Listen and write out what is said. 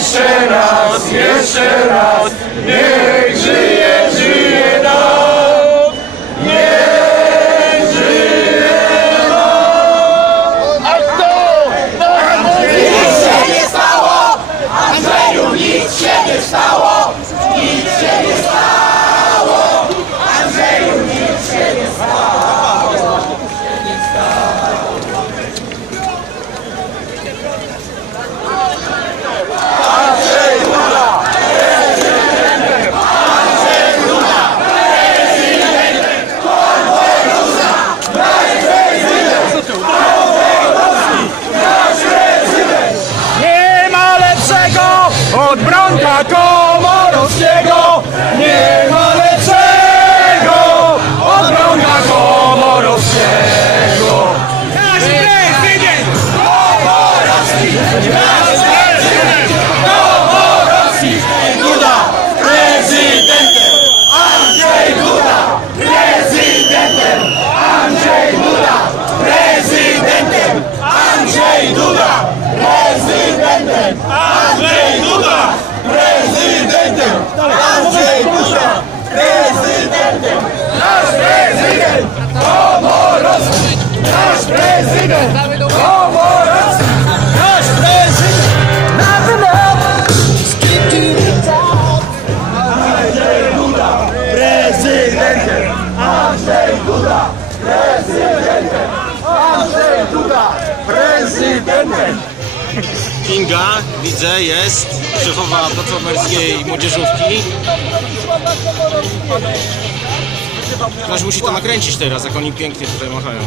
Jeszcze raz, jeszcze raz, niech żyje, żyje nam. Niech żyje nam. A kto? Nic się nie stało! Andrzeju, nic się nie stało! Nic się nie stało! Andrzeju, nic się nie stało! Nie ma lepszego od Bronka Komorowskiego. Nie ma lepszego od Bronka Komorowskiego. Nasz prezydent! Komorowski! Nasz prezydent! Komorowski! Duda! Prezydentem! Andrzej Duda! Prezydentem! Andrzej Duda! Prezydentem! Andrzej Duda! Prezydentem! Andrzej Duda! Prezydentem! Andrzej Duda! Prezydentem! Nasz prezydent! Komorowski! Nasz prezydent! Komorowski! Nasz prezydent! Andrzej Duda! Prezydentem! Andrzej Duda! Prezydentem! Andrzej Duda! Prezydentem! Kinga, widzę, jest szefowa platformerskiej młodzieżówki. Ktoś musi to nakręcić teraz, jak oni pięknie tutaj machają.